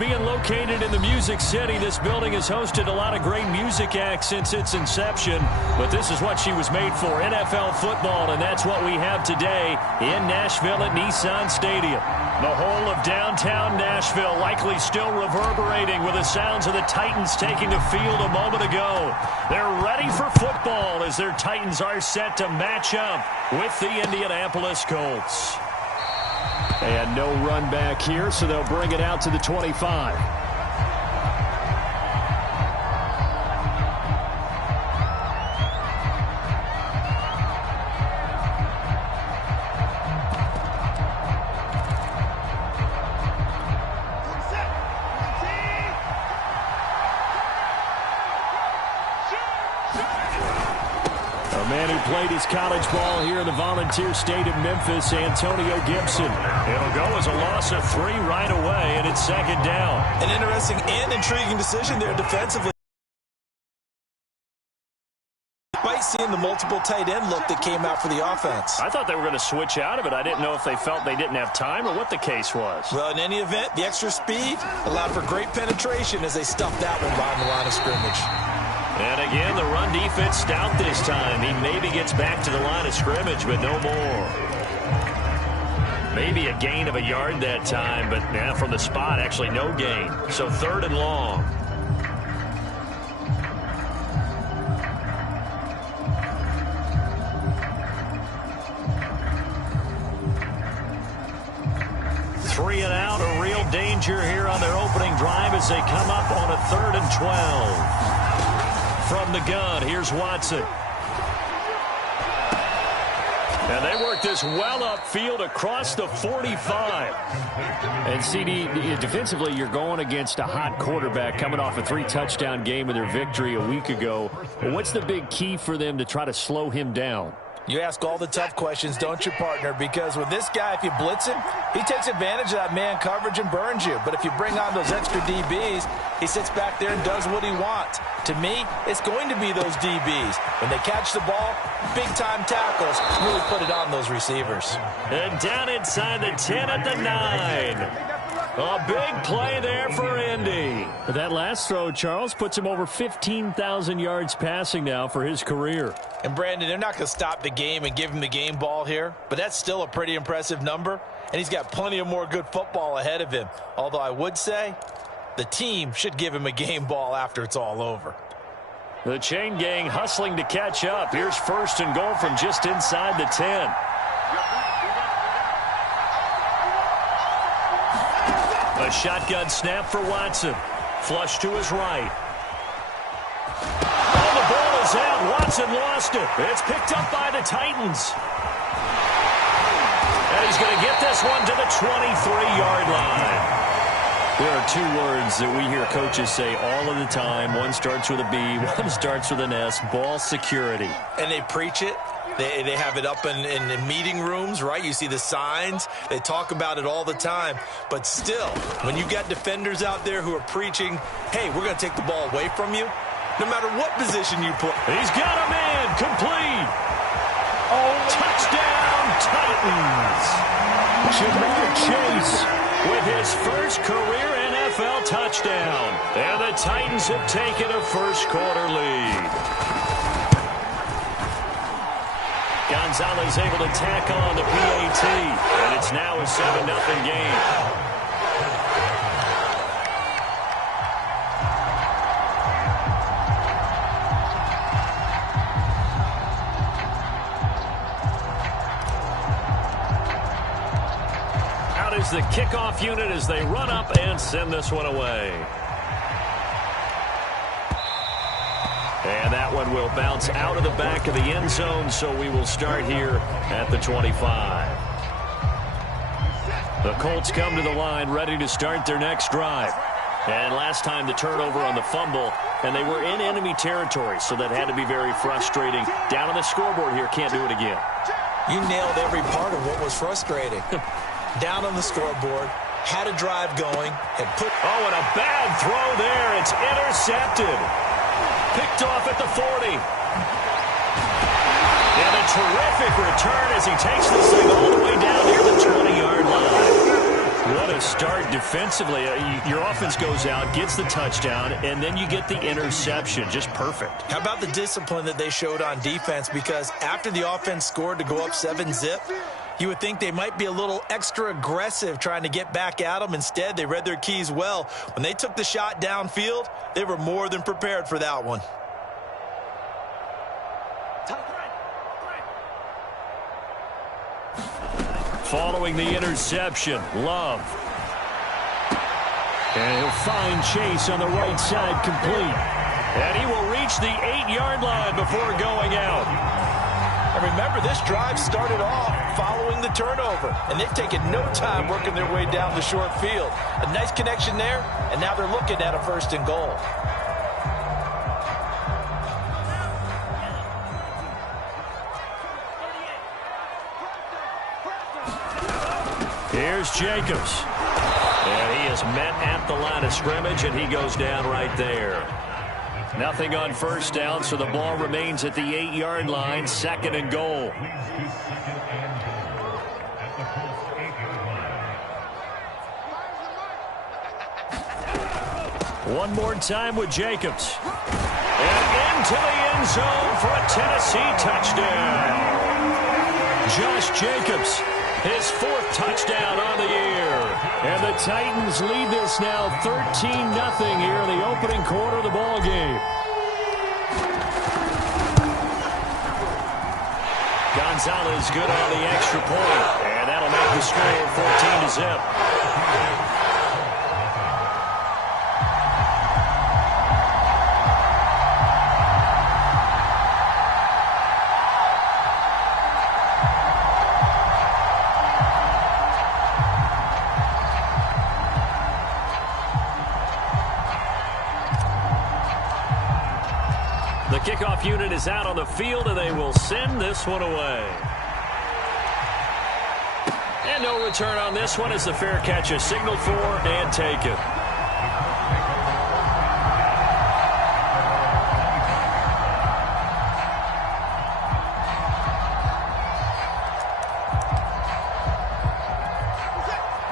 Being located in the Music City, this building has hosted a lot of great music acts since its inception. But this is what she was made for, NFL football, and that's what we have today in Nashville at Nissan Stadium. The whole of downtown Nashville likely still reverberating with the sounds of the Titans taking the field a moment ago. They're ready for football as their Titans are set to match up with the Indianapolis Colts. And no run back here, so they'll bring it out to the 25. Played his college ball here in the Volunteer State of Memphis, Antonio Gibson. It'll go as a loss of 3 right away, and it's second down. An interesting and intriguing decision there defensively. Despite seeing the multiple tight end look that came out for the offense. I thought they were going to switch out of it. I didn't know if they felt they didn't have time or what the case was. Well, in any event, the extra speed allowed for great penetration as they stuffed that one behind the line of scrimmage. And again, the run defense stout this time. He maybe gets back to the line of scrimmage, but no more. Maybe a gain of a yard that time, but from the spot, actually no gain. So 3rd and long. Three and out, a real danger here on their opening drive as they come up on a 3rd and 12. From the gun, here's Watson. And they work this well upfield across the 45. And CD, defensively, you're going against a hot quarterback coming off a 3-touchdown game in their victory a week ago. But what's the big key for them to try to slow him down? You ask all the tough questions, don't you, partner? Because with this guy, if you blitz him, he takes advantage of that man coverage and burns you. But if you bring on those extra DBs, he sits back there and does what he wants. To me, it's going to be those DBs. When they catch the ball, big-time tackles really put it on those receivers. And down inside the 10 at the 9. A big play there for Indy. That last throw, Charles, puts him over 15,000 yards passing now for his career. And, Brandon, they're not going to stop the game and give him the game ball here, but that's still a pretty impressive number, and he's got plenty of more good football ahead of him. Although I would say the team should give him a game ball after it's all over. The chain gang hustling to catch up. Here's 1st and goal from just inside the 10. A shotgun snap for Watson. Flush to his right. Oh, the ball is out. Watson lost it. It's picked up by the Titans. And he's going to get this one to the 23-yard line. There are 2 words that we hear coaches say all of the time. One starts with a B, one starts with an S. Ball security. And they preach it. They have it up in meeting rooms, right? You see the signs. They talk about it all the time. But still, when you got defenders out there who are preaching, hey, we're going to take the ball away from you, no matter what position you put. He's got him in. Complete. Oh, touchdown, Titans. Jamar Chase with his first career NFL touchdown. And the Titans have taken a first-quarter lead. Gonzalez able to tack on the PAT, and it's now a 7-0 game. Out is the kickoff unit as they run up and send this one away. And that one will bounce out of the back of the end zone, so we will start here at the 25. The Colts come to the line ready to start their next drive. And last time the turnover on the fumble, and they were in enemy territory, so that had to be very frustrating. Down on the scoreboard here, can't do it again. You nailed every part of what was frustrating. Down on the scoreboard, had a drive going, and put... Oh, and a bad throw there. It's intercepted. Picked off at the 40. And a terrific return as he takes this thing all the way down near the 20-yard line. What a start defensively. Your offense goes out, gets the touchdown, and then you get the interception. Just perfect. How about the discipline that they showed on defense? Because after the offense scored to go up 7-zip, you would think they might be a little extra aggressive trying to get back at them. Instead, they read their keys well. When they took the shot downfield, they were more than prepared for that one. Following the interception, Love. And he'll find Chase on the right side, complete. And he will reach the 8-yard line before going out. And remember, this drive started off following the turnover, and they've taken no time working their way down the short field. A nice connection there, and now they're looking at a 1st and goal. Here's Jacobs. And he is met at the line of scrimmage, and he goes down right there. Nothing on 1st down, so the ball remains at the 8-yard line, 2nd and goal. One more time with Jacobs. And into the end zone for a Tennessee touchdown. Josh Jacobs, his 4th touchdown on the year. And the Titans lead this now 13-0 here in the opening quarter of the ball game. Gonzalez good on the extra point. And that'll make the score 14-0. The kickoff unit is out on the field, and they will send this one away. And no return on this one as the fair catch is signaled for and taken.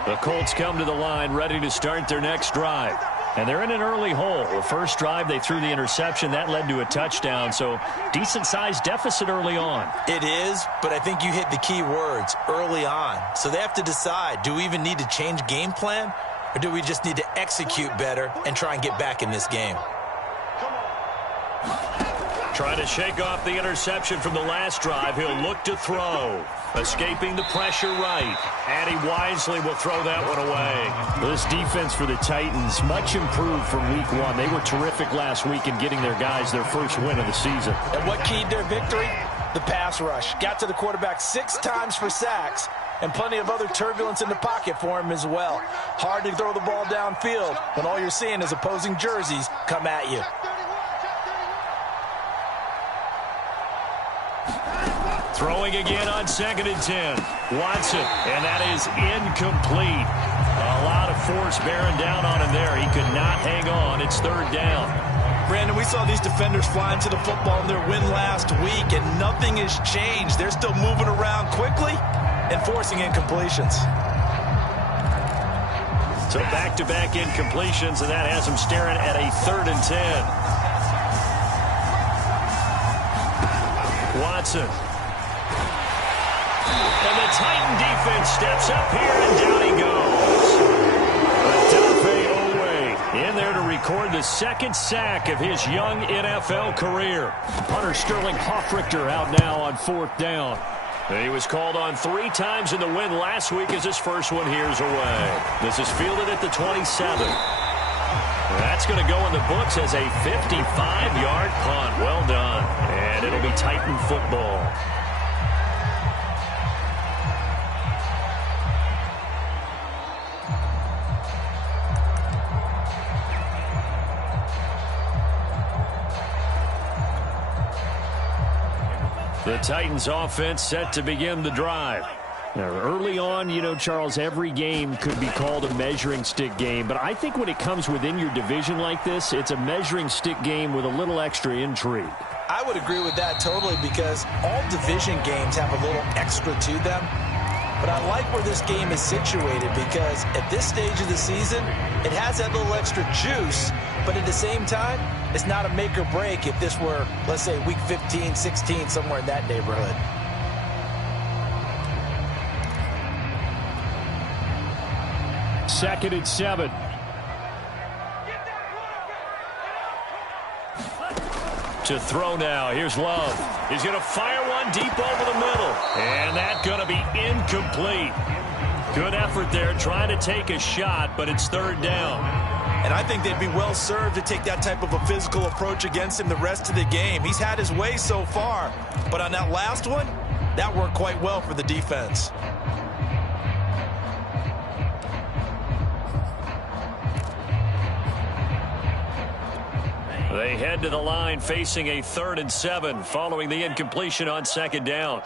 The Colts come to the line ready to start their next drive. And they're in an early hole. The first drive, they threw the interception. That led to a touchdown, so decent-sized deficit early on. It is, but I think you hit the key words, early on. So they have to decide, do we even need to change game plan, or do we just need to execute better and try and get back in this game? Trying to shake off the interception from the last drive. He'll look to throw. Escaping the pressure right. And he wisely will throw that one away. This defense for the Titans, much improved from week 1. They were terrific last week in getting their guys their first win of the season. And what keyed their victory? The pass rush. Got to the quarterback 6 times for sacks, and plenty of other turbulence in the pocket for him as well. Hard to throw the ball downfield when all you're seeing is opposing jerseys come at you. Throwing again on 2nd and 10. Watson, and that is incomplete. A lot of force bearing down on him there. He could not hang on. It's 3rd down. Brandon, we saw these defenders flying to the football in their win last week, and nothing has changed. They're still moving around quickly and forcing incompletions. So back-to-back incompletions, and that has them staring at a 3rd and 10. Watson. And the Titan defense steps up here, and down he goes. Odafe Oweh in there to record the 2nd sack of his young NFL career. Punter Sterling Hoffrichter out now on 4th down. He was called on 3 times in the win last week as his first one here's away. This is fielded at the 27. That's going to go in the books as a 55-yard punt. Well done. And it'll be Titan football. The Titans offense set to begin the drive. Now, early on, you know, Charles, every game could be called a measuring stick game. But I think when it comes within your division like this, it's a measuring stick game with a little extra intrigue. I would agree with that totally, because all division games have a little extra to them. But I like where this game is situated because at this stage of the season, it has that little extra juice, but at the same time, it's not a make or break if this were, let's say, week 15, 16, somewhere in that neighborhood. Second and 7. To throw now. Here's Love. He's going to fire one deep over the middle. And that's going to be incomplete. Good effort there trying to take a shot, but it's third down. And I think they'd be well served to take that type of a physical approach against him the rest of the game. He's had his way so far, but on that last one, that worked quite well for the defense. They head to the line facing a 3rd and 7 following the incompletion on second down.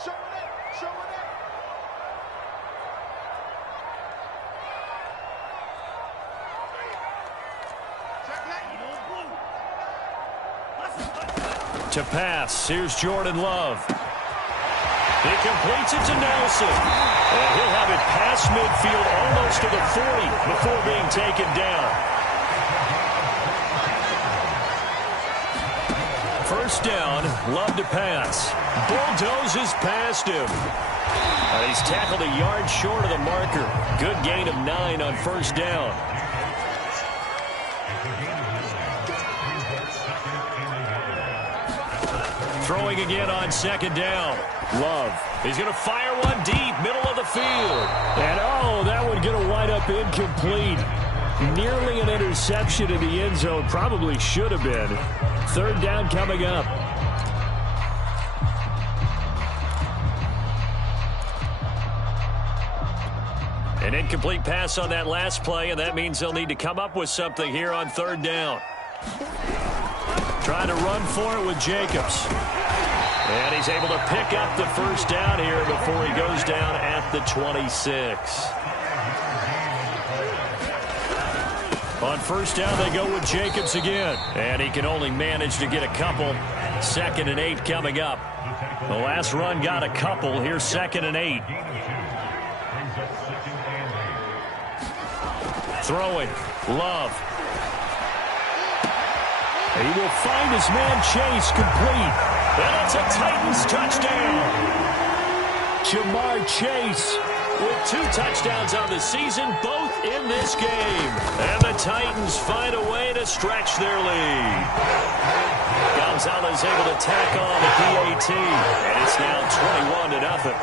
To pass, here's Jordan Love. He completes it to Nelson. And he'll have it past midfield almost to the 40 before being taken down. First down, Love to pass. Bulldozes past him. And he's tackled a yard short of the marker. Good gain of 9 on first down. Throwing again on second down. Love. He's going to fire one deep, middle of the field. And that would get a wind up incomplete. Nearly an interception in the end zone. Probably should have been. Third down coming up. An incomplete pass on that last play, and that means they'll need to come up with something here on third down. Trying to run for it with Jacobs. And he's able to pick up the first down here before he goes down at the 26. On first down, they go with Jacobs again. And he can only manage to get a couple. 2nd and 8 coming up. The last run got a couple. Here's 2nd and 8. Throwing. Love. He will find his man Chase complete. And it's a Titans touchdown. Jamar Chase with 2 touchdowns on the season, both in this game. And the Titans find a way to stretch their lead. Gonzalez able to tack on the PAT. And it's now 21-0.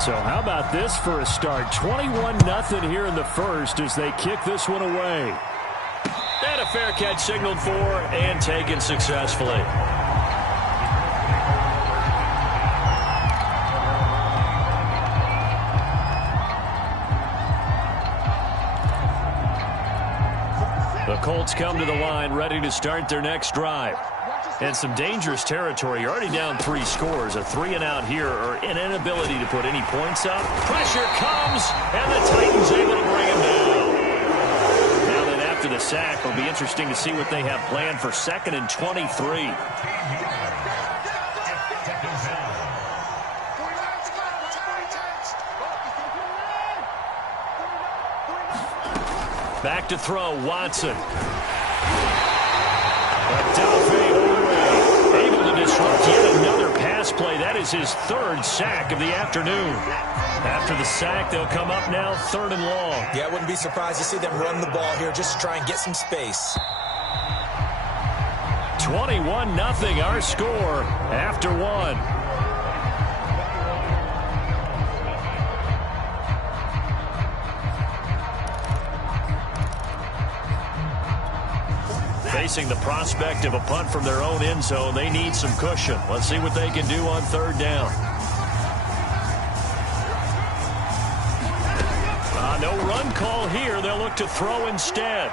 So how about this for a start? 21-0 here in the first as they kick this one away. And a fair catch signaled for and taken successfully. The Colts come to the line ready to start their next drive. And some dangerous territory. You're already down 3 scores. A 3-and-out here or an inability to put any points up. Pressure comes, and the Titans able to bring him down. Now then after the sack, it'll be interesting to see what they have planned for 2nd and 23. Back to throw, Watson. Able to disrupt yet another pass play. That is his 3rd sack of the afternoon. After the sack, they'll come up now 3rd and long. Yeah, I wouldn't be surprised to see them run the ball here just to try and get some space. 21-0 our score after 1. Facing the prospect of a punt from their own end zone, they need some cushion. Let's see what they can do on 3rd down. No run call here. They'll look to throw instead.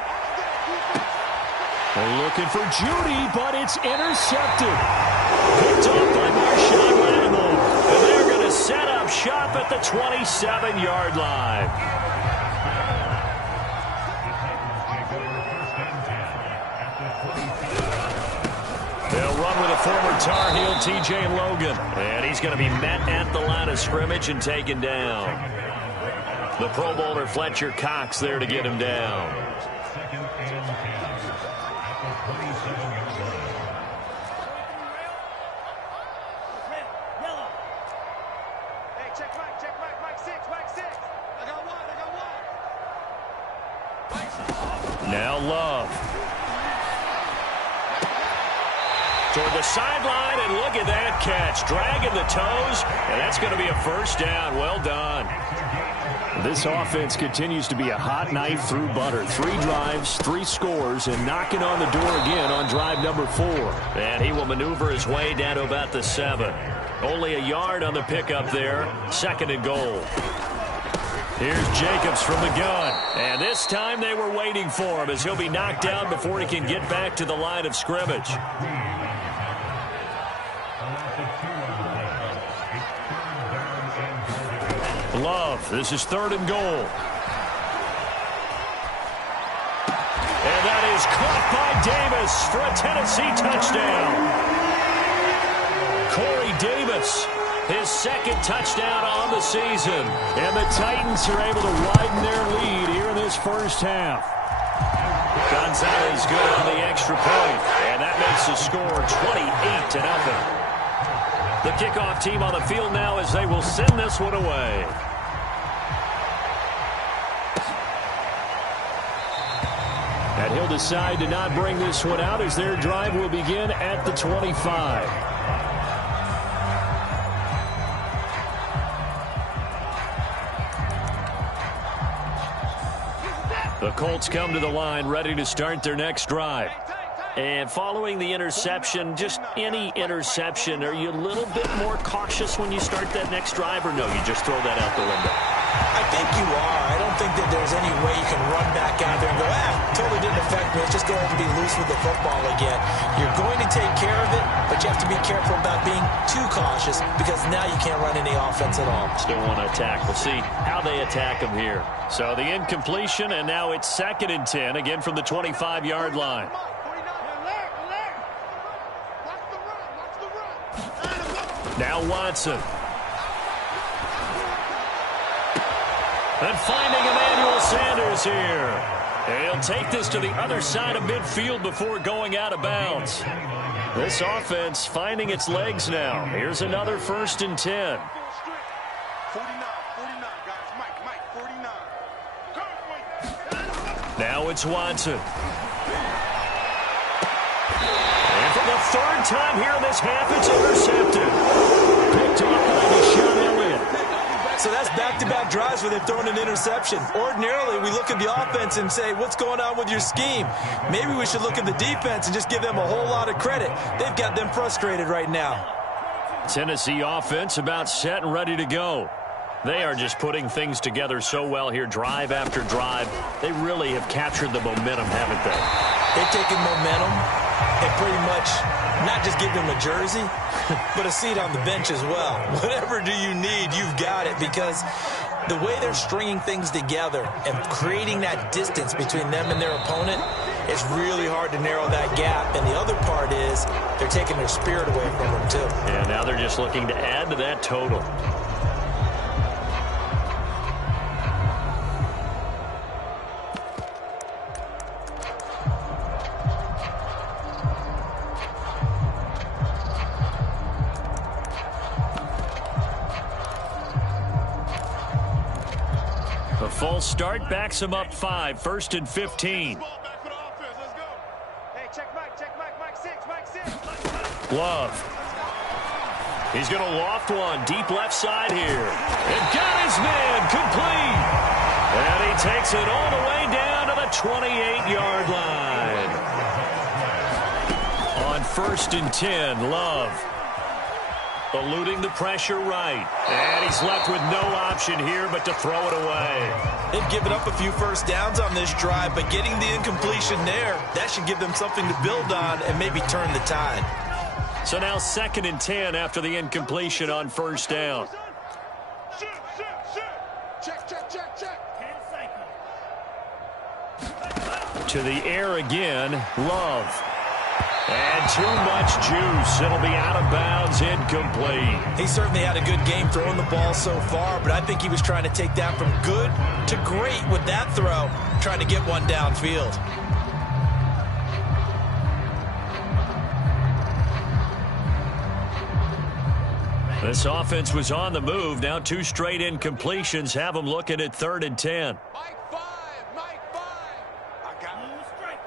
They're looking for Judy, but it's intercepted. Picked off by Marshawn Lattimore. And they're going to set up shop at the 27-yard line. former Tar Heel T.J. Logan. And he's going to be met at the line of scrimmage and taken down. The Pro Bowler Fletcher Cox there to get him down. Now Love. Toward the sideline, and look at that catch. Dragging the toes, and that's going to be a first down. Well done. This offense continues to be a hot knife through butter. 3 drives, 3 scores, and knocking on the door again on drive number 4. And he will maneuver his way down to about the 7. Only a yard on the pickup there. 2nd and goal. Here's Jacobs from the gun. And this time they were waiting for him as he'll be knocked down before he can get back to the line of scrimmage. Love, this is 3rd and goal. And that is caught by Davis for a Tennessee touchdown. Corey Davis, his 2nd touchdown on the season. And the Titans are able to widen their lead here in this first half. Gonzalez good on the extra point. And that makes the score 28-0. The kickoff team on the field now as they will send this one away. And he'll decide to not bring this one out as their drive will begin at the 25. The Colts come to the line ready to start their next drive. And following the interception, just any interception, are you a little bit more cautious when you start that next drive, or no, you just throw that out the window? I think you are. I don't think that there's any way you can run back out there and go, totally didn't affect me. Let's just go ahead and be loose with the football again. You're going to take care of it, but you have to be careful about being too cautious because now you can't run any offense at all. Still want to attack. We'll see how they attack them here. So the incompletion, and now it's 2nd and 10, again from the 25-yard line. Now Watson. And finding Emmanuel Sanders here. And he'll take this to the other side of midfield before going out of bounds. This offense finding its legs now. Here's another 1st and 10. 49, guys. Mike, 49. Now it's Watson. And for the 3rd time here in this half, it's intercepted. Picked off by Deshaun Elliott. So that's back-to-back drives where they've thrown an interception. Ordinarily, we look at the offense and say, what's going on with your scheme? Maybe we should look at the defense and just give them a whole lot of credit. They've got them frustrated right now. Tennessee offense about set and ready to go. They are just putting things together so well here, drive after drive. They really have captured the momentum, haven't they? They've taken momentum and pretty much not just give them a jersey, but a seat on the bench as well. Whatever do you need, you've got it, because the way they're stringing things together and creating that distance between them and their opponent, it's really hard to narrow that gap. And the other part is they're taking their spirit away from them, too. And now they're just looking to add to that total. A false start backs him up 5, 1st and 15. Love. He's going to loft one deep left side here. And got his man complete. And he takes it all the way down to the 28-yard line. On 1st and 10, Love. Eluding the pressure right. And he's left with no option here but to throw it away. They've given up a few first downs on this drive, but getting the incompletion there, that should give them something to build on and maybe turn the tide. So now 2nd and 10 after the incompletion on 1st down. Check. To the air again, Love. And too much juice. It'll be out of bounds, incomplete. He certainly had a good game throwing the ball so far, but I think he was trying to take that from good to great with that throw, trying to get one downfield. This offense was on the move. Now 2 straight incompletions have them looking at 3rd and 10. Mike 5. Mike 5. I got him. Strike.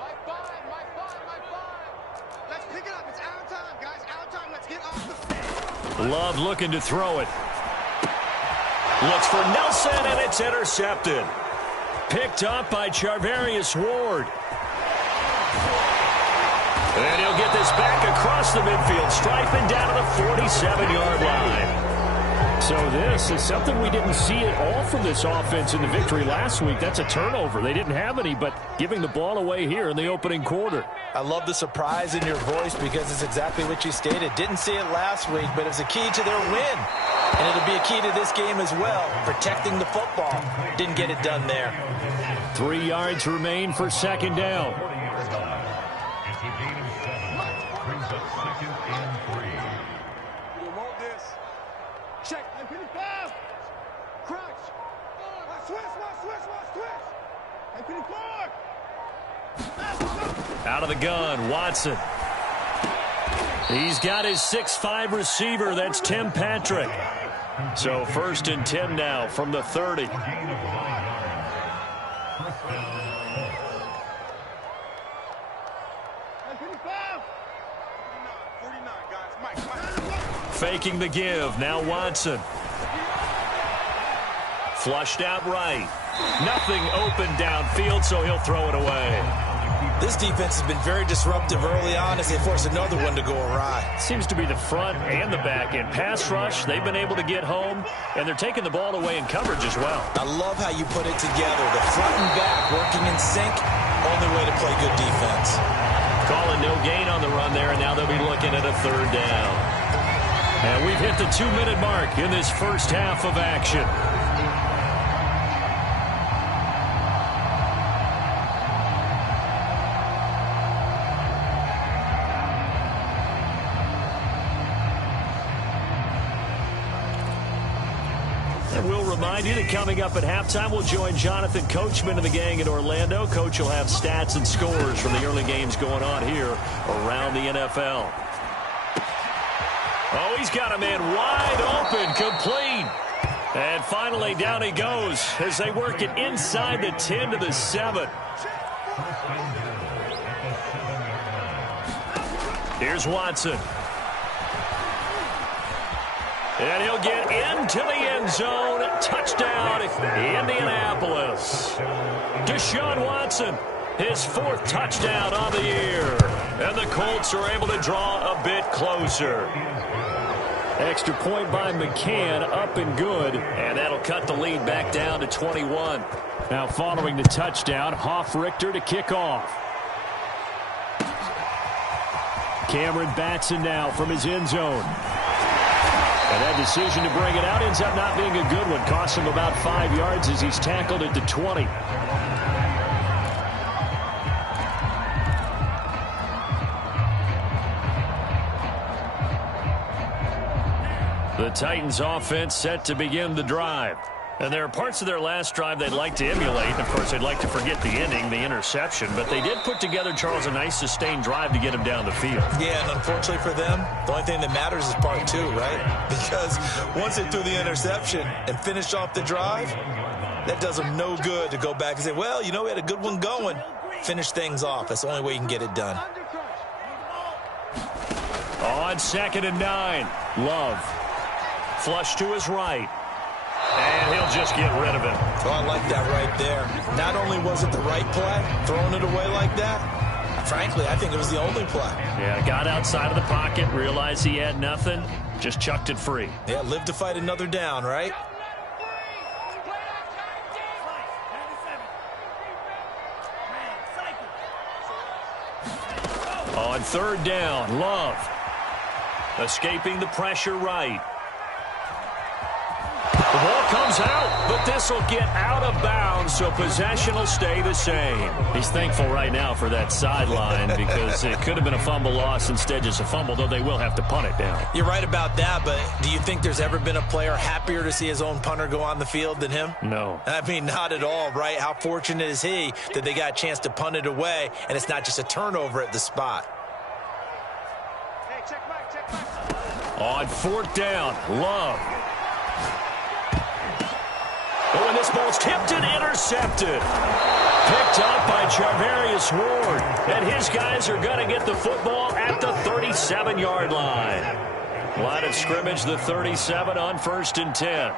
Mike 5. Mike 5. Mike 5. Let's pick it up. It's our time, guys. Our time. Let's get off the field. Love looking to throw it. Looks for Nelson, and it's intercepted. Picked up by Charvarius Ward. And he'll get this back across the midfield, striping down to the 47-yard line. So this is something we didn't see at all from this offense in the victory last week. That's a turnover. They didn't have any, but giving the ball away here in the opening quarter. I love the surprise in your voice because it's exactly what you stated. Didn't see it last week, but it's a key to their win. And it'll be a key to this game as well, protecting the football. Didn't get it done there. 3 yards remain for 2nd down. Check. Crunch. Out of the gun, Watson. He's got his 6'5" receiver. That's Tim Patrick. So 1st and 10 now from the 30. Faking the give. Now Watson. Flushed out right. Nothing open downfield, so he'll throw it away. This defense has been very disruptive early on as they force another one to go awry. Seems to be the front and the back end. Pass rush, they've been able to get home, and they're taking the ball away in coverage as well. I love how you put it together. The front and back working in sync, only way to play good defense. Calling no gain on the run there, and now they'll be looking at a 3rd down. And we've hit the 2-minute mark in this first half of action. And we'll remind you that coming up at halftime, we'll join Jonathan Coachman and the gang in Orlando. Coach will have stats and scores from the early games going on here around the NFL. Oh, he's got a man wide open, complete. And finally, down he goes as they work it inside the 10 to the 7. Here's Watson. And he'll get into the end zone. Touchdown, Indianapolis. Deshaun Watson, his 4th touchdown on the year. And the Colts are able to draw a bit closer. Extra point by McCann, up and good. And that'll cut the lead back down to 21. Now following the touchdown, Hoff-Richter to kick off. Cameron Batson now from his end zone. And that decision to bring it out ends up not being a good one. Costs him about 5 yards as he's tackled at the 20. The Titans offense set to begin the drive. And there are parts of their last drive they'd like to emulate. And, of course, they'd like to forget the ending, the interception. But they did put together, Charles, a nice sustained drive to get him down the field. Yeah, and unfortunately for them, the only thing that matters is part 2, right? Because once they threw the interception and finished off the drive, that does them no good to go back and say, well, you know, we had a good one going. Finish things off. That's the only way you can get it done. On 2nd and 9, Love. Flush to his right. And he'll just get rid of it. Oh, I like that right there. Not only was it the right play, throwing it away like that, frankly, I think it was the only play. Yeah, got outside of the pocket, realized he had nothing, just chucked it free. Yeah, live to fight another down, right? On 3rd down, Love. Escaping the pressure right. ball comes out, but this will get out of bounds, so possession will stay the same. He's thankful right now for that sideline because it could have been a fumble loss, instead just a fumble, though they will have to punt it down. You're right about that, but do you think there's ever been a player happier to see his own punter go on the field than him? No. I mean, not at all, right? How fortunate is he that they got a chance to punt it away, and it's not just a turnover at the spot. Hey, check back. On fourth down, Love. Oh, and this ball's tipped and intercepted. Picked up by Charvarius Ward. And his guys are going to get the football at the 37-yard line. Line of scrimmage, the 37 on 1st and 10.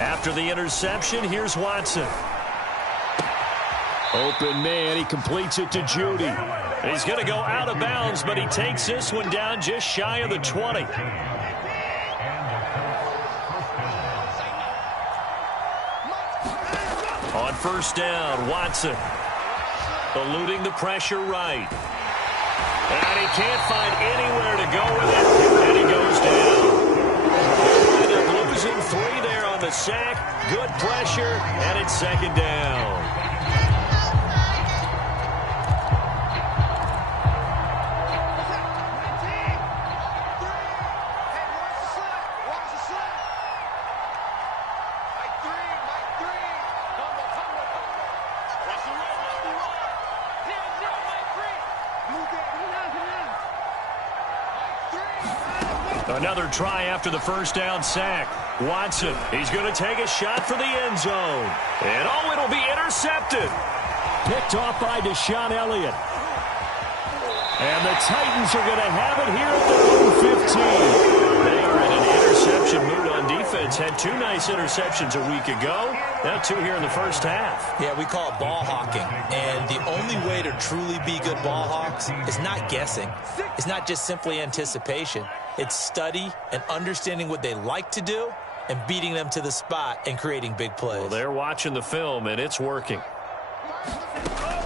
After the interception, here's Watson. Open man, he completes it to Judy. He's going to go out of bounds, but he takes this one down just shy of the 20. On 1st down, Watson eluding the pressure right. And he can't find anywhere to go with it, and he goes down. End up losing 3 there on the sack. Good pressure, and it's 2nd down. Another try after the 1st down sack. Watson, he's going to take a shot for the end zone. And oh, it'll be intercepted. Picked off by Deshaun Elliott. And the Titans are going to have it here at their own 15. They are in an interception mood on defense. Had 2 nice interceptions a week ago. Now 2 here in the 1st half. Yeah, we call it ball hawking. And the only way to truly be good ball hawks is not guessing. It's not just simply anticipation. It's study and understanding what they like to do and beating them to the spot and creating big plays. Well, they're watching the film, and it's working.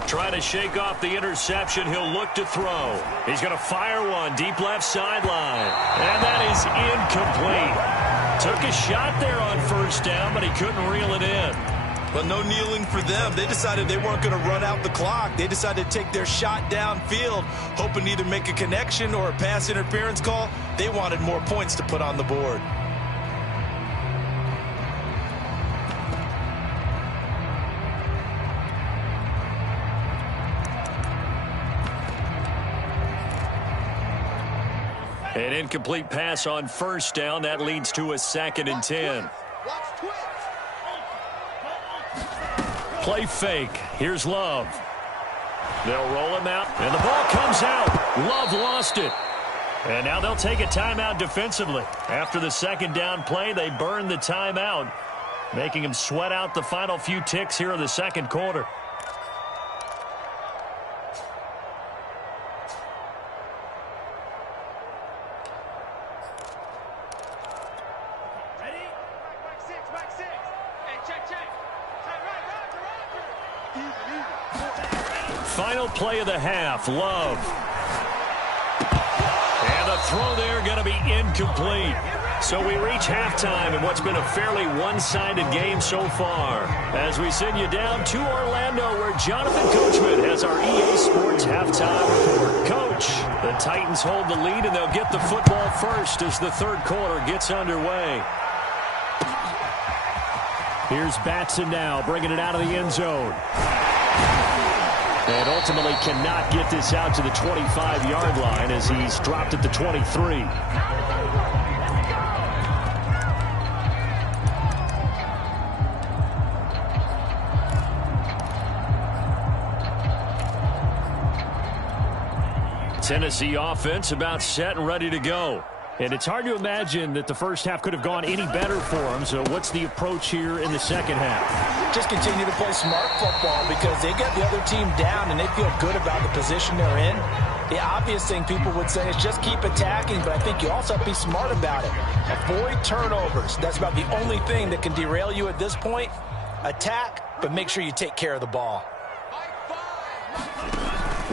Trying to shake off the interception. He'll look to throw. He's going to fire one deep left sideline. And that is incomplete. Took a shot there on 1st down, but he couldn't reel it in. Well, no kneeling for them. They decided they weren't going to run out the clock. They decided to take their shot downfield, hoping to either make a connection or a pass interference call. They wanted more points to put on the board. An incomplete pass on 1st down. That leads to a 2nd and 10. Play fake. Here's Love. They'll roll him out, and the ball comes out. Love lost it. And now they'll take a timeout defensively. After the 2nd down play, they burn the timeout, making him sweat out the final few ticks here in the 2nd quarter. Final play of the half, Love. And the throw there going to be incomplete. So we reach halftime in what's been a fairly one-sided game so far. As we send you down to Orlando, where Jonathan Coachman has our EA Sports halftime report. Coach, the Titans hold the lead, and they'll get the football first as the 3rd quarter gets underway. Here's Batson now, bringing it out of the end zone. And ultimately cannot get this out to the 25-yard line as he's dropped at the 23. Tennessee offense about set and ready to go. And it's hard to imagine that the 1st half could have gone any better for them. So what's the approach here in the 2nd half? Just continue to play smart football because they get the other team down and they feel good about the position they're in. The obvious thing people would say is just keep attacking, but I think you also have to be smart about it. Avoid turnovers. That's about the only thing that can derail you at this point. Attack, but make sure you take care of the ball.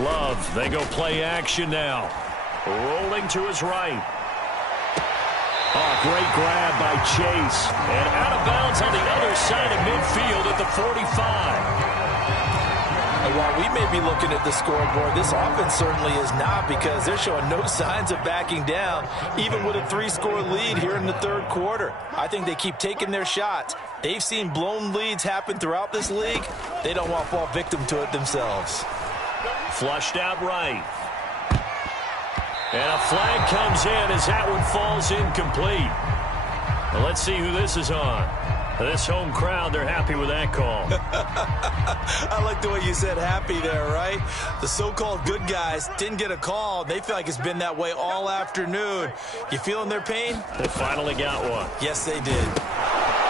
Love, they go play action now. Rolling to his right. Oh, great grab by Chase. And out of bounds on the other side of midfield at the 45. And while we may be looking at the scoreboard, this offense certainly is not, because they're showing no signs of backing down, even with a 3-score lead here in the third quarter. I think they keep taking their shots. They've seen blown leads happen throughout this league. They don't want to fall victim to it themselves. Flushed out right. And a flag comes in as that one falls incomplete. Well, let's see who this is on. This home crowd, they're happy with that call. I like the way you said happy there, right? The so-called good guys didn't get a call. They feel like it's been that way all afternoon. You feeling their pain? They finally got one. Yes, they did.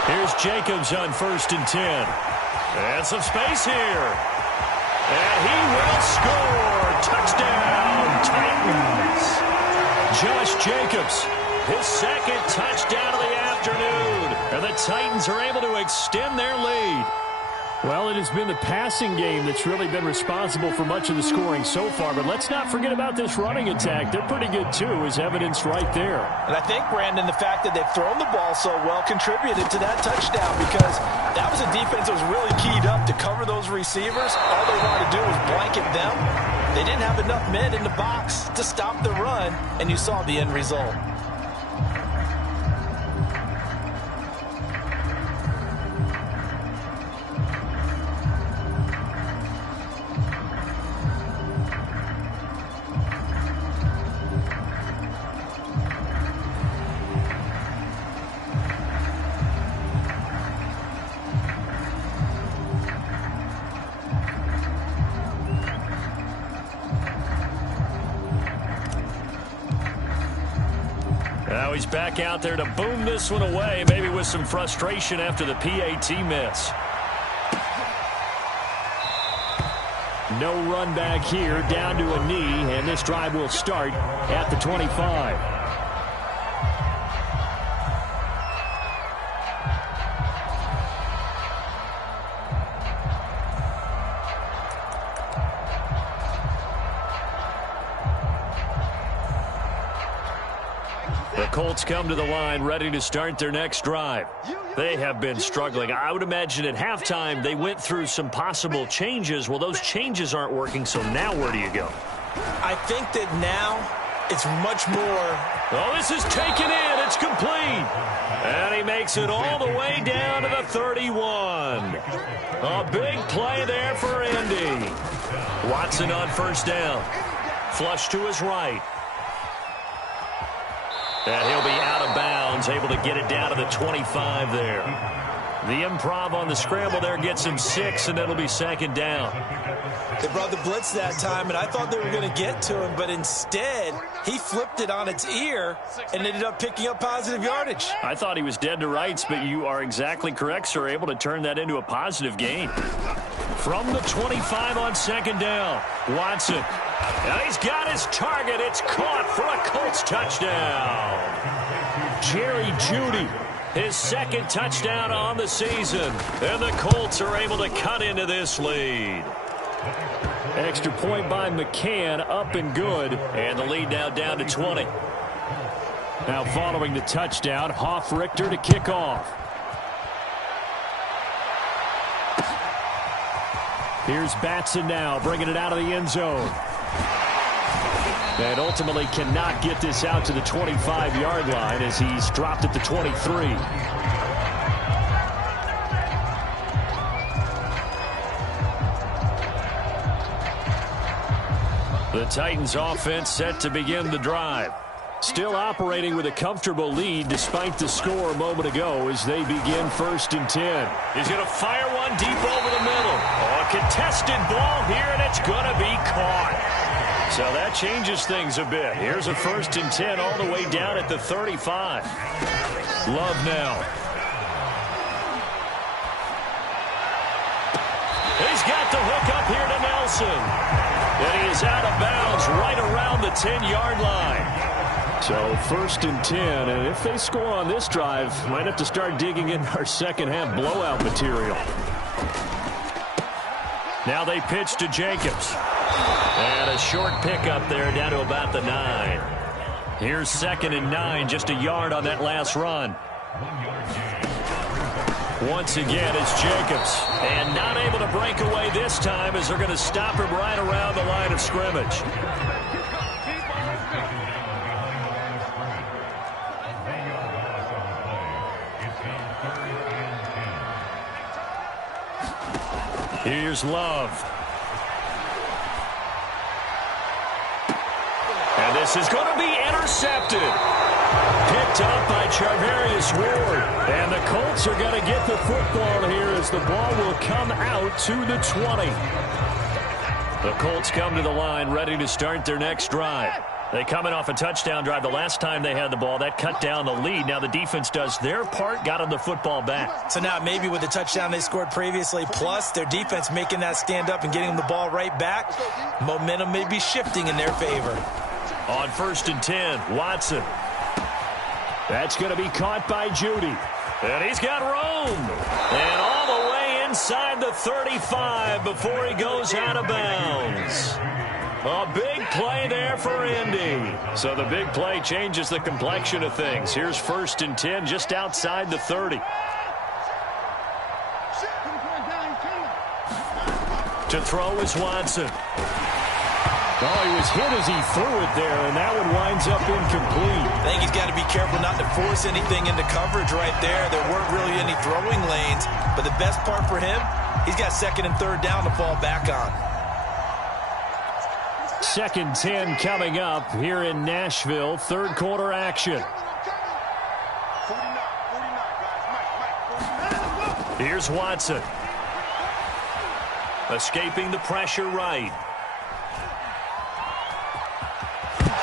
Here's Jacobs on 1st and 10. And some space here. And he will score. Touchdown, Titans. Josh Jacobs, his second touchdown of the afternoon. And the Titans are able to extend their lead. Well, it has been the passing game that's really been responsible for much of the scoring so far. But let's not forget about this running attack. They're pretty good, too, as evidenced right there. And I think, Brandon, the fact that they've thrown the ball so well contributed to that touchdown, because that was a defense that was really keyed up to cover those receivers. All they wanted to do was blanket them. They didn't have enough men in the box to stop the run, and you saw the end result. Now he's back out there to boom this one away, maybe with some frustration after the PAT miss. No run back here, down to a knee, and this drive will start at the 25. The Colts come to the line ready to start their next drive. They have been struggling. I would imagine at halftime they went through some possible changes. Well, those changes aren't working, so now where do you go? I think that now it's much more. Oh, this is taken in. It's complete. And he makes it all the way down to the 31. A big play there for Indy. Watson on 1st down. Flush to his right. And he'll be out of bounds, able to get it down to the 25 there. The improv on the scramble there gets him 6, and it'll be 2nd down. They brought the blitz that time, and I thought they were going to get to him, but instead he flipped it on its ear and ended up picking up positive yardage. I thought he was dead to rights, but you are exactly correct, sir, able to turn that into a positive gain. From the 25 on 2nd down, Watson. And he's got his target. It's caught for a Colts touchdown. Jerry Jeudy, his 2nd touchdown on the season. And the Colts are able to cut into this lead. Extra point by McCann, up and good. And the lead now down to 20. Now following the touchdown, Hoff-Richter to kick off. Here's Batson now, bringing it out of the end zone. And ultimately cannot get this out to the 25-yard line as he's dropped at the 23. The Titans offense set to begin the drive. Still operating with a comfortable lead despite the score a moment ago as they begin 1st and 10. He's going to fire one deep over the middle. Oh, a contested ball here, and it's going to be caught. So that changes things a bit. Here's a 1st and 10 all the way down at the 35. Love now. He's got the hook up here to Nelson. And he is out of bounds right around the 10-yard line. So 1st and 10, and if they score on this drive, might have to start digging in our second-half blowout material. Now they pitch to Jacobs. And a short pickup there down to about the 9. Here's 2nd and 9, just a yard on that last run. Once again, it's Jacobs. And not able to break away this time as they're going to stop him right around the line of scrimmage. Here's Love. And this is going to be intercepted. Picked up by Charvarius Ward. And the Colts are going to get the football here as the ball will come out to the 20. The Colts come to the line ready to start their next drive. They come in off a touchdown drive. The last time they had the ball, that cut down the lead. Now the defense does their part, got them the football back. So now maybe with the touchdown they scored previously, plus their defense making that stand up and getting the ball right back, momentum may be shifting in their favor. On 1st and 10, Watson. That's going to be caught by Judy. And he's got room. And all the way inside the 35 before he goes out of bounds. A big play there for Indy. So the big play changes the complexion of things. Here's 1st and 10 just outside the 30. To throw is Watson. Oh, he was hit as he threw it there, and that one winds up incomplete. I think he's got to be careful not to force anything into coverage right there. There weren't really any throwing lanes, but the best part for him, he's got 2nd and 3rd down to fall back on. 2nd 10 coming up here in Nashville. 3rd quarter action. Here's Watson. Escaping the pressure right.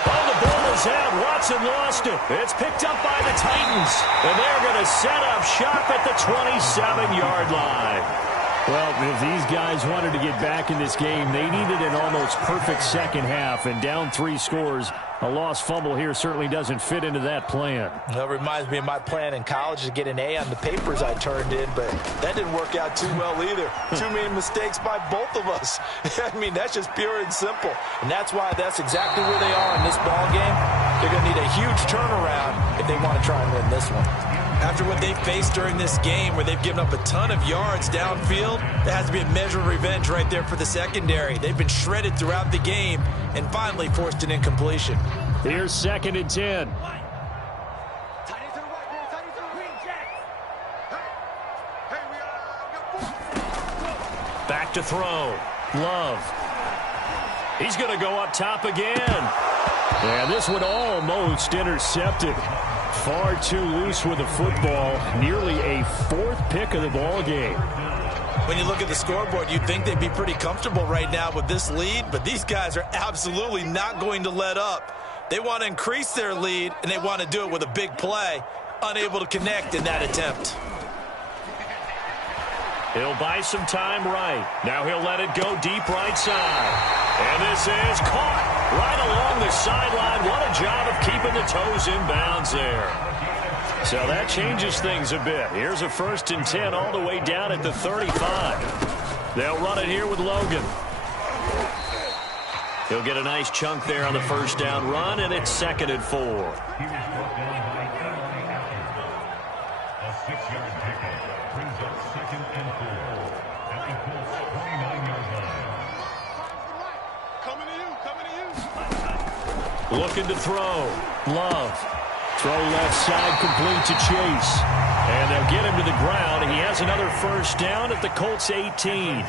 Oh, the ball is out. Watson lost it. It's picked up by the Titans. And they're going to set up shop at the 27-yard line. Well, if these guys wanted to get back in this game, they needed an almost perfect second half. And down 3 scores, a lost fumble here certainly doesn't fit into that plan. That reminds me of my plan in college to get an A on the papers I turned in, but that didn't work out too well either. Too many mistakes by both of us. I mean, that's just pure and simple. And that's why that's exactly where they are in this ball game. They're going to need a huge turnaround if they want to try and win this one. After what they faced during this game where they've given up a ton of yards downfield, there has to be a measure of revenge right there for the secondary. They've been shredded throughout the game and finally forced an incompletion. Here's 2nd and 10. Back to throw. Love. He's going to go up top again. And this one almost intercepted. Far too loose with the football. Nearly a 4th pick of the ball game. When you look at the scoreboard, you'd think they'd be pretty comfortable right now with this lead, but these guys are absolutely not going to let up. They want to increase their lead, and they want to do it with a big play. Unable to connect in that attempt. He'll buy some time right. Now he'll let it go deep right side. And this is caught right along the sideline. What a job of keeping the toes in bounds there. So that changes things a bit. Here's a 1st and 10 all the way down at the 35. They'll run it here with Logan. He'll get a nice chunk there on the 1st down run, and it's 2nd and 4. A 6-yard pickup brings up 2nd and 4 at the Colts 29-yard line. Looking to throw. Love. Throw left side complete to Chase. And they'll get him to the ground. He has another 1st down at the Colts 18.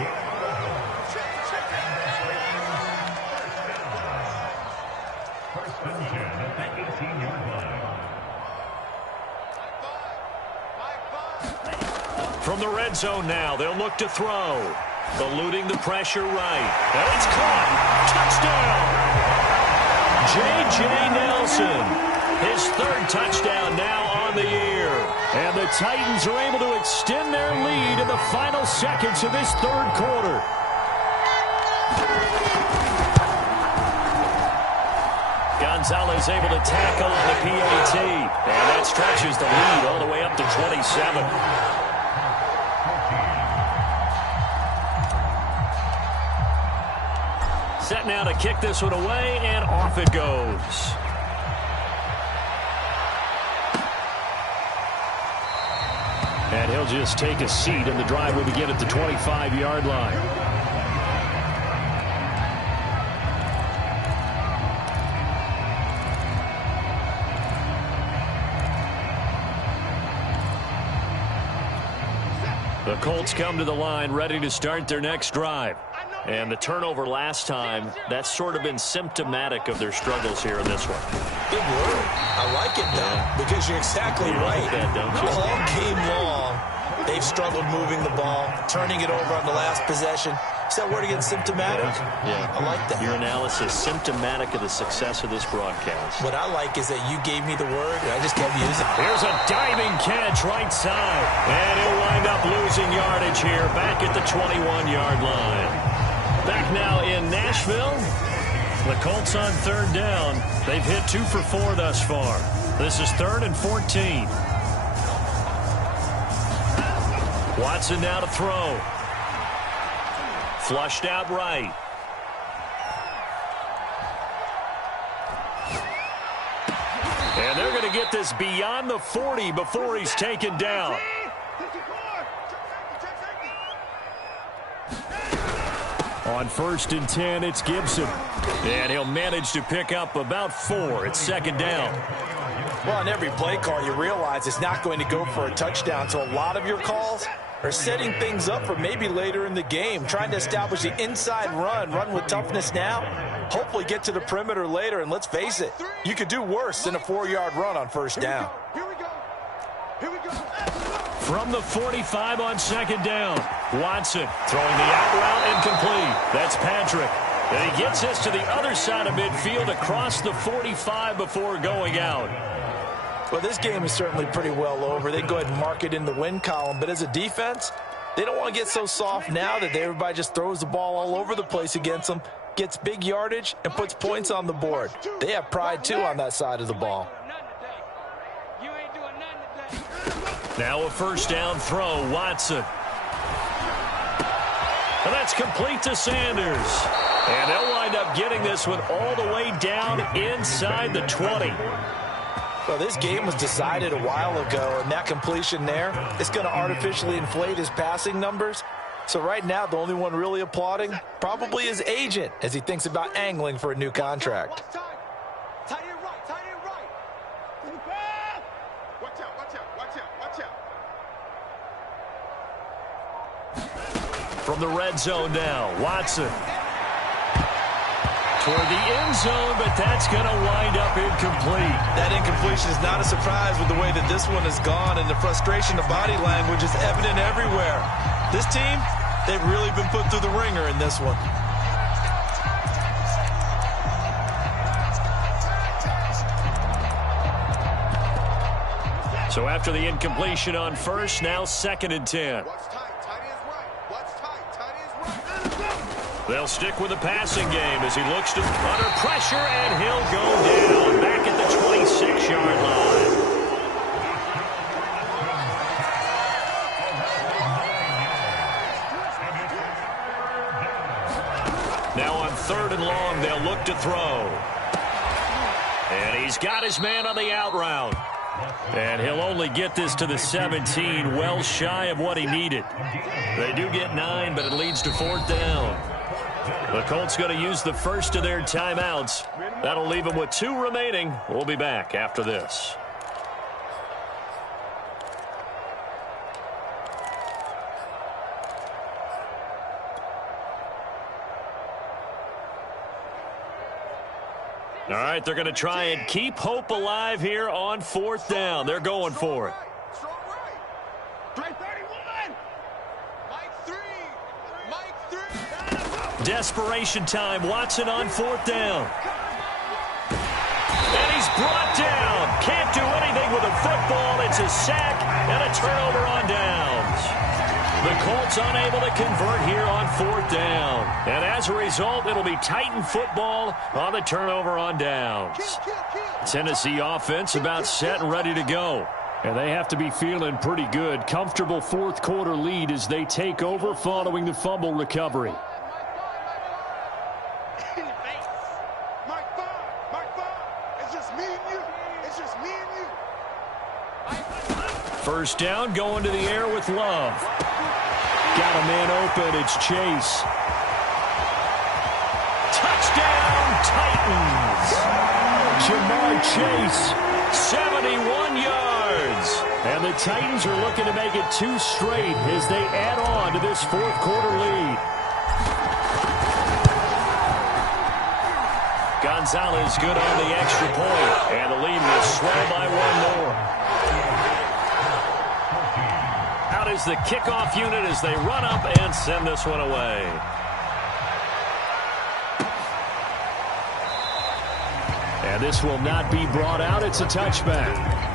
From the red zone now, they'll look to throw. Eluding the pressure right. And it's caught. Touchdown! J.J. Nelson. His 3rd touchdown now on the year. And the Titans are able to extend their lead in the final seconds of this 3rd quarter. Gonzalez able to tackle on the PAT. And that stretches the lead all the way up to 27. Set now to kick this one away, and off it goes. And he'll just take a seat, and the drive will begin at the 25-yard line. The Colts come to the line ready to start their next drive. And the turnover last time, that's sort of been symptomatic of their struggles here in this one. Good word. I like it, though, because you're exactly right. Like that, don't you? All game long, they've struggled moving the ball, turning it over on the last possession. Is that word again, symptomatic? Yeah. I like that. Your analysis, symptomatic of the success of this broadcast. What I like is that you gave me the word, and I just kept using it. Here's a diving catch right side. And he'll wind up losing yardage here back at the 21-yard line. Back now in Nashville. The Colts on third down. They've hit 2 for 4 thus far. This is 3rd and 14. Watson now to throw. Flushed out right. And they're going to get this beyond the 40 before he's taken down. On 1st and 10, it's Gibson. And he'll manage to pick up about 4. It's 2nd down. Well, on every play call, you realize it's not going to go for a touchdown. So a lot of your calls are setting things up for maybe later in the game, trying to establish the inside run with toughness now, hopefully get to the perimeter later. And let's face it, you could do worse than a 4-yard run on 1st down. Here we go. Here we go. From the 45 on 2nd down, Watson throwing the out route incomplete. That's Patrick. And he gets this to the other side of midfield across the 45 before going out. Well, this game is certainly pretty well over. They go ahead and mark it in the win column. But as a defense, they don't want to get so soft now that everybody just throws the ball all over the place against them, gets big yardage, and puts points on the board. They have pride, too, on that side of the ball. Now a 1st down throw, Watson. And that's complete to Sanders. And they'll wind up getting this one all the way down inside the 20. Well, this game was decided a while ago, and that completion there is going to artificially inflate his passing numbers. So right now, the only one really applauding probably his agent as he thinks about angling for a new contract. Tight end right, tight end right. Watch out, watch out, watch out, watch out. From the red zone now, Watson. Toward the end zone, but that's going to wind up incomplete. That incompletion is not a surprise with the way that this one has gone, and the frustration of body language is evident everywhere. This team, they've really been put through the ringer in this one. So after the incompletion on 1st, now 2nd and 10. Watch tight, tight end's right. Watch tight, tight end's right. They'll stick with the passing game as he looks to under pressure, and he'll go down back at the 26-yard line. Now on 3rd and long, they'll look to throw. And he's got his man on the out route. And he'll only get this to the 17, well shy of what he needed. They do get 9, but it leads to 4th down. The Colts going to use the first of their timeouts. That'll leave them with 2 remaining. We'll be back after this. All right, they're going to try and keep hope alive here on 4th down. They're going for it. Strong right. 331. Mike 3. Mike 3. Desperation time. Watson on 4th down. And he's brought down. Can't do anything with a football. It's a sack and a turnover on downs. The Colts unable to convert here on 4th down. And as a result, it'll be Titan football on the turnover on downs. Tennessee offense about set and ready to go. And they have to be feeling pretty good. Comfortable 4th quarter lead as they take over following the fumble recovery. Mike 5. It's just me and you. It's just me and you. First down, going to the air with Love. Got a man open. It's Chase. Touchdown, Titans. Jamar Chase, 71 yards. And the Titans are looking to make it 2 straight as they add on to this fourth quarter lead. Gonzalez good on the extra point, and the lead will swell by 1 more. Out is the kickoff unit as they run up and send this one away. And this will not be brought out. It's a touchback.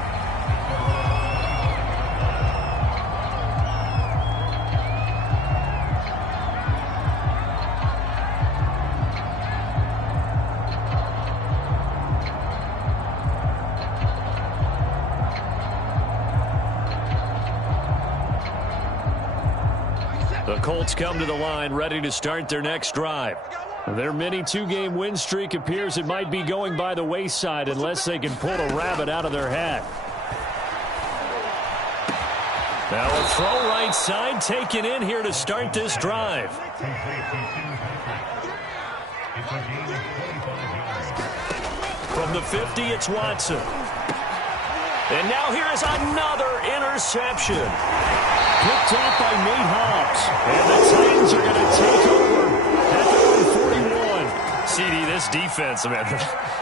The Colts come to the line ready to start their next drive. Their mini 2-game win streak appears it might be going by the wayside unless they can pull a rabbit out of their hat. Now a throw right side taken in here to start this drive. From the 50, it's Watson. And now here is another interception. Picked off by Nate Hobbs. And the Titans are going to take over at their own 41. CD, this defense, man,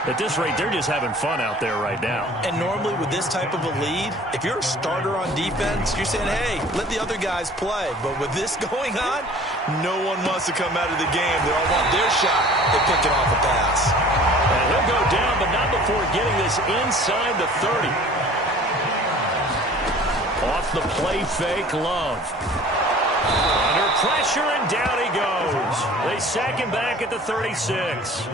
at this rate, they're just having fun out there right now. And normally with this type of a lead, if you're a starter on defense, you're saying, hey, let the other guys play. But with this going on, no one wants to come out of the game. They all want their shot at picking off a pass. And he'll go down, but not before getting this inside the 30. Off the play fake, Love. Under pressure, and down he goes. They sack him back at the 36.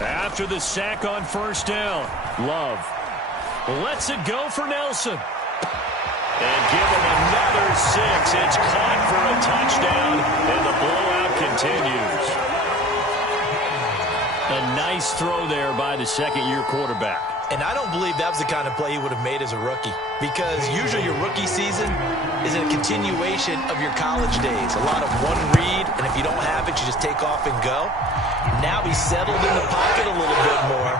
After the sack on first down, Love lets it go for Nelson. And give him another 6. It's caught for a touchdown, and the blowout continues. A nice throw there by the second-year quarterback. And I don't believe that was the kind of play he would have made as a rookie, because usually your rookie season is a continuation of your college days. A lot of one read, and if you don't have it, you just take off and go. Now he's settled in the pocket a little bit more,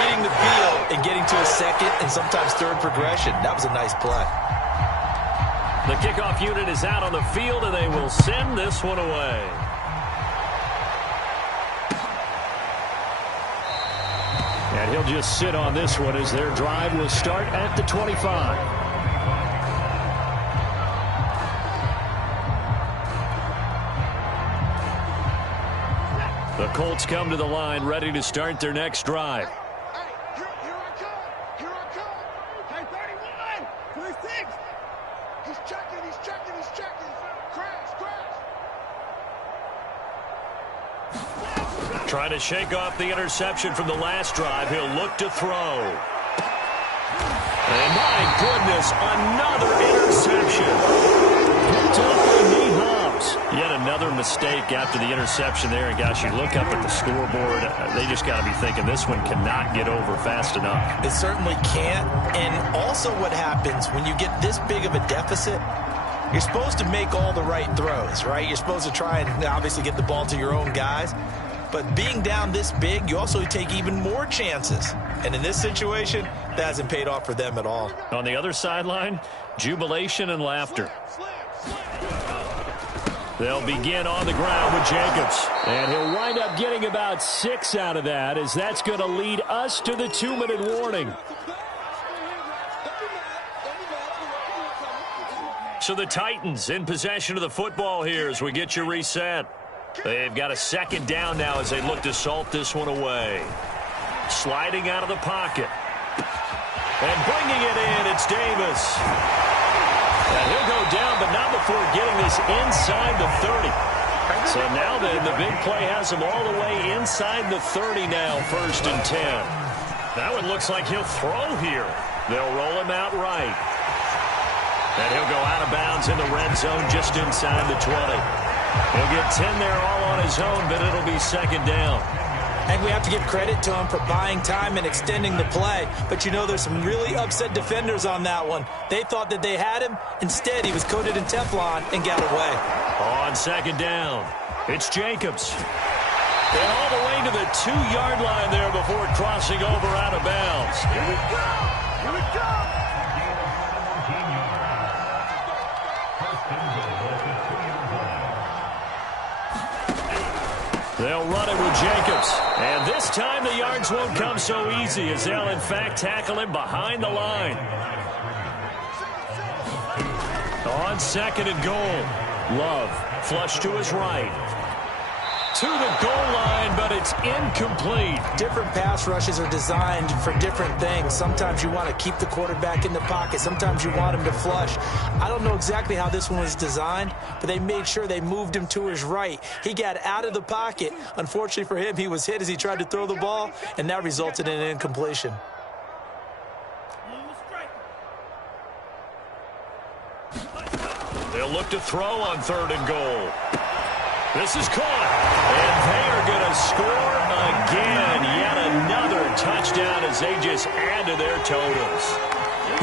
reading the field and getting to a second and sometimes third progression. That was a nice play. The kickoff unit is out on the field, and they will send this one away. And he'll just sit on this one as their drive will start at the 25. The Colts come to the line ready to start their next drive. Hey, here I come. Here I come. Hey, 31, 26. He's checking. Crash. Trying to shake off the interception from the last drive. He'll look to throw. And my goodness, another interception. Picked off by Nate Hobbs. Yet another mistake after the interception there. And gosh, you look up at the scoreboard, they just got to be thinking this one cannot get over fast enough. It certainly can't. And also what happens when you get this big of a deficit, you're supposed to make all the right throws, right? You're supposed to try and obviously get the ball to your own guys. But being down this big, you also take even more chances. And in this situation, that hasn't paid off for them at all. On the other sideline, jubilation and laughter. They'll begin on the ground with Jacobs. And he'll wind up getting about 6 out of that, as that's going to lead us to the 2-minute warning. So the Titans in possession of the football here as we get you reset. They've got a second down now as they look to salt this one away. Sliding out of the pocket. And bringing it in, it's Davis. And he'll go down, but not before getting this inside the 30. So now the big play has him all the way inside the 30 now, 1st and 10. That one looks like he'll throw here. They'll roll him out right. And he'll go out of bounds in the red zone just inside the 20. He'll get 10 there all on his own, but it'll be second down. And we have to give credit to him for buying time and extending the play. But you know, there's some really upset defenders on that one. They thought that they had him. Instead, he was coated in Teflon and got away. On second down, it's Jacobs. And all the way to the 2-yard line there before crossing over out of bounds. Here we go! Here we go! They'll run it with Jacobs. And this time the yards won't come so easy as they'll, in fact, tackle him behind the line. On second and goal, Love flushed to his right. To the goal line, but it's incomplete. Different pass rushes are designed for different things. Sometimes you want to keep the quarterback in the pocket. Sometimes you want him to flush. I don't know exactly how this one was designed, but they made sure they moved him to his right. He got out of the pocket. Unfortunately for him, he was hit as he tried to throw the ball, and that resulted in an incompletion. They'll look to throw on third and goal. This is caught, and they are going to score again. Yet another touchdown as they just add to their totals.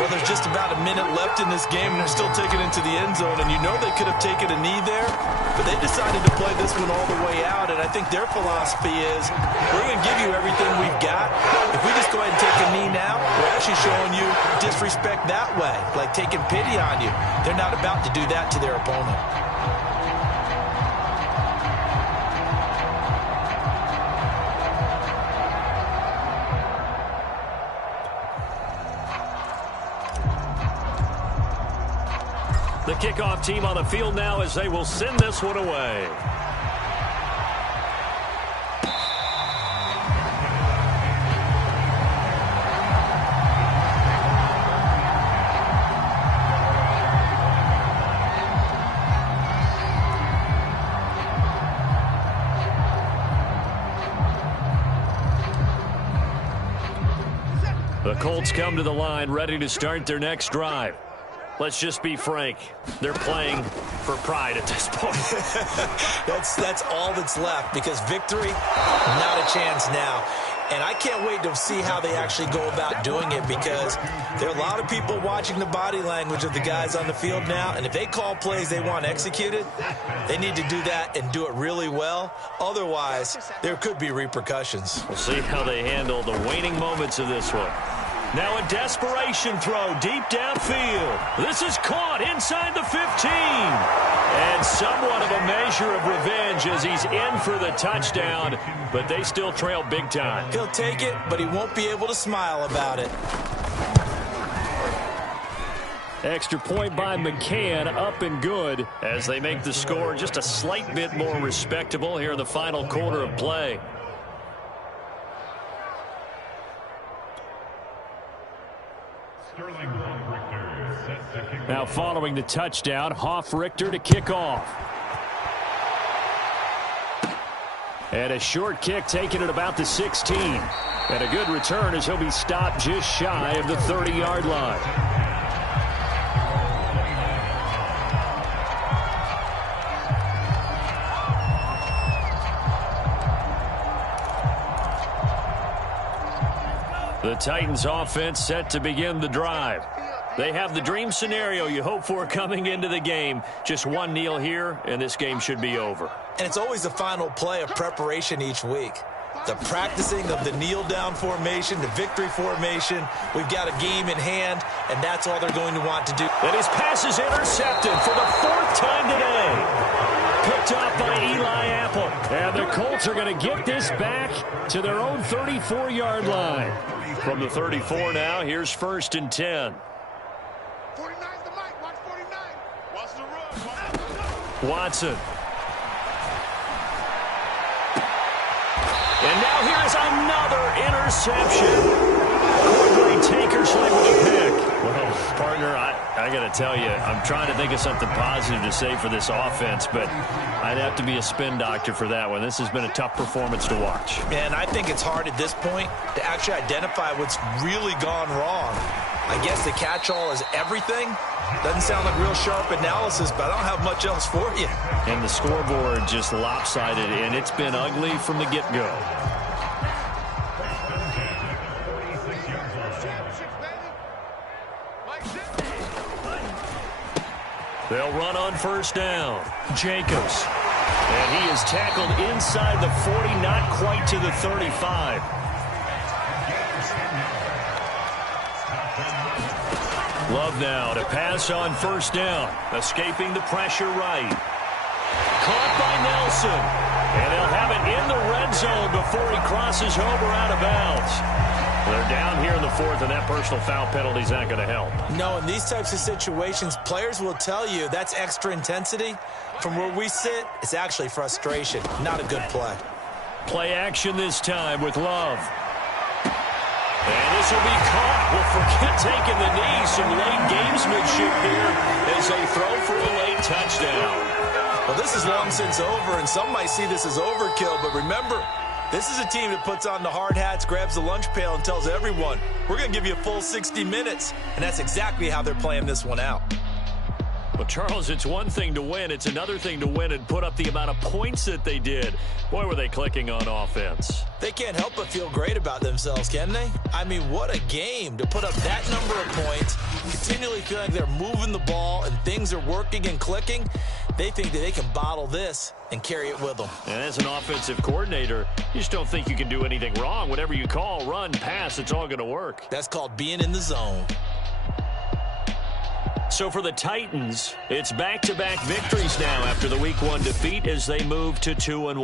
Well, there's just about a minute left in this game, and they're still taking it into the end zone. And you know they could have taken a knee there, but they decided to play this one all the way out. And I think their philosophy is, we're going to give you everything we've got. If we just go ahead and take a knee now, we're actually showing you disrespect that way, like taking pity on you. They're not about to do that to their opponent. The kickoff team on the field now as they will send this one away. The Colts come to the line ready to start their next drive. Let's just be frank. They're playing for pride at this point. That's all that's left, because victory, not a chance now. And I can't wait to see how they actually go about doing it, because there are a lot of people watching the body language of the guys on the field now, and if they call plays they want executed, they need to do that and do it really well. Otherwise, there could be repercussions. We'll see how they handle the waning moments of this one. Now a desperation throw deep downfield. This is caught inside the 15. And somewhat of a measure of revenge as he's in for the touchdown, but they still trail big time. He'll take it, but he won't be able to smile about it. Extra point by McCann, up and good, as they make the score just a slight bit more respectable here in the final quarter of play. Now following the touchdown, Hoff-Richter to kick off. And a short kick taken at about the 16. And a good return as he'll be stopped just shy of the 30-yard line. The Titans offense set to begin the drive. They have the dream scenario you hope for coming into the game. Just one kneel here, and this game should be over. And it's always the final play of preparation each week. The practicing of the kneel-down formation, the victory formation. We've got a game in hand, and that's all they're going to want to do. And his pass is intercepted for the 4th time today. Picked off by Eli Apple. And the Colts are going to get this back to their own 34-yard line. From the 34 now, here's 1st and 10. 49's the mic. Watch 49. Watch the run. Watson. And now here's another interception. Cordray Tankersley with a pick. Well, partner, I got to tell you, I'm trying to think of something positive to say for this offense, but I'd have to be a spin doctor for that one. This has been a tough performance to watch. And I think it's hard at this point to actually identify what's really gone wrong. I guess the catch-all is everything. Doesn't sound like real sharp analysis, but I don't have much else for you. And the scoreboard just lopsided, and it's been ugly from the get-go. They'll run on first down. Jacobs. And he is tackled inside the 40, not quite to the 35. Love now to pass on first down. Escaping the pressure right. Caught by Nelson. And they'll have it in the red zone before he crosses over out of bounds. They're down here in the fourth, and that personal foul penalty is not going to help. No, in these types of situations, players will tell you that's extra intensity. From where we sit, it's actually frustration. Not a good play. Play action this time with Love. And this will be caught. We'll forget taking the knee. Some late gamesmanship here as they throw for a late touchdown. Well, this is long since over, and some might see this as overkill. But remember, this is a team that puts on the hard hats, grabs the lunch pail, and tells everyone, we're going to give you a full 60 minutes. And that's exactly how they're playing this one out. Well, Charles, it's one thing to win. It's another thing to win and put up the amount of points that they did. Boy, were they clicking on offense. They can't help but feel great about themselves, can they? I mean, what a game to put up that number of points, continually feeling like they're moving the ball and things are working and clicking. They think that they can bottle this and carry it with them. And as an offensive coordinator, you just don't think you can do anything wrong. Whatever you call, run, pass, it's all going to work. That's called being in the zone. So for the Titans, it's back-to-back victories now after the Week 1 defeat as they move to 2-1.